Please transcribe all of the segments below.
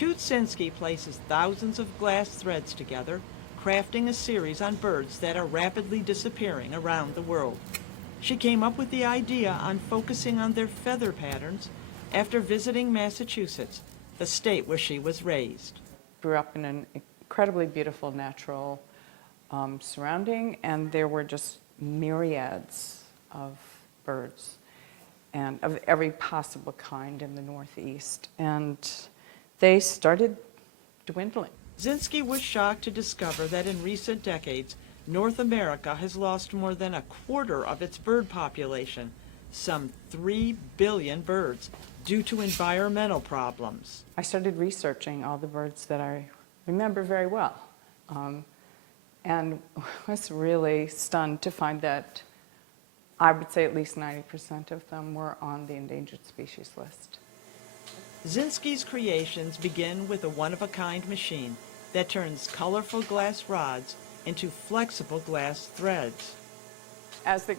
Toots Zynsky places thousands of glass threads together, crafting a series on birds that are rapidly disappearing around the world. She came up with the idea on focusing on their feather patterns after visiting Massachusetts, the state where she was raised. Grew up in an incredibly beautiful natural surrounding, and there were just myriads of birds and of every possible kind in the Northeast, and they started dwindling. Zynsky was shocked to discover that in recent decades, North America has lost more than a quarter of its bird population, some 3 billion birds, due to environmental problems. I started researching all the birds that I remember very well, and was really stunned to find that I would say at least 90% of them were on the endangered species list. Zynsky's creations begin with a one-of-a-kind machine that turns colorful glass rods into flexible glass threads. As the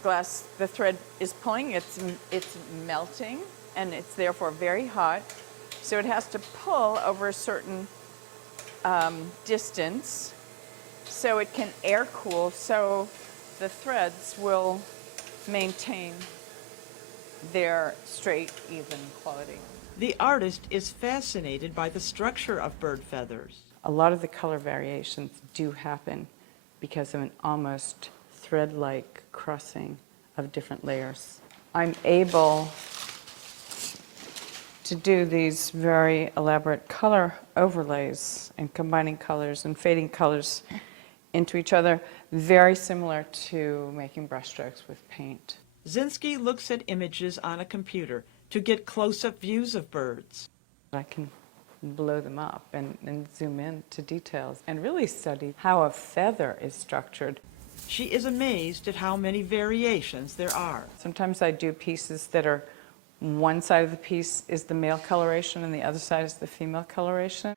thread is pulling, it's melting, and it's therefore very hot. So it has to pull over a certain distance so it can air cool, so the threads will maintain their straight, even quality. The artist is fascinated by the structure of bird feathers. A lot of the color variations do happen because of an almost thread-like crossing of different layers. I'm able to do these very elaborate color overlays and combining colors and fading colors into each other, very similar to making brushstrokes with paint. Zynsky looks at images on a computer to get close-up views of birds. I can blow them up and zoom in to details and really study how a feather is structured. She is amazed at how many variations there are. Sometimes I do pieces that are one side of the piece is the male coloration and the other side is the female coloration.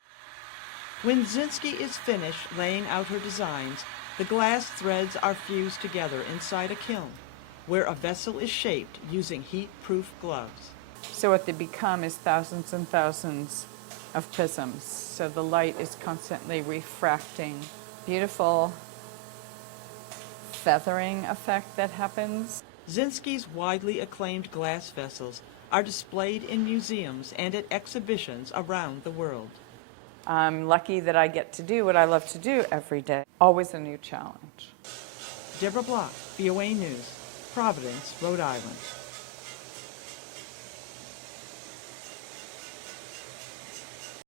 When Zynsky is finished laying out her designs, the glass threads are fused together inside a kiln, where a vessel is shaped using heat-proof gloves. So what they become is thousands and thousands of prisms. So the light is constantly refracting. Beautiful feathering effect that happens. Zynsky's widely acclaimed glass vessels are displayed in museums and at exhibitions around the world. I'm lucky that I get to do what I love to do every day. Always a new challenge. Deborah, VOA News, Providence, Rhode Island.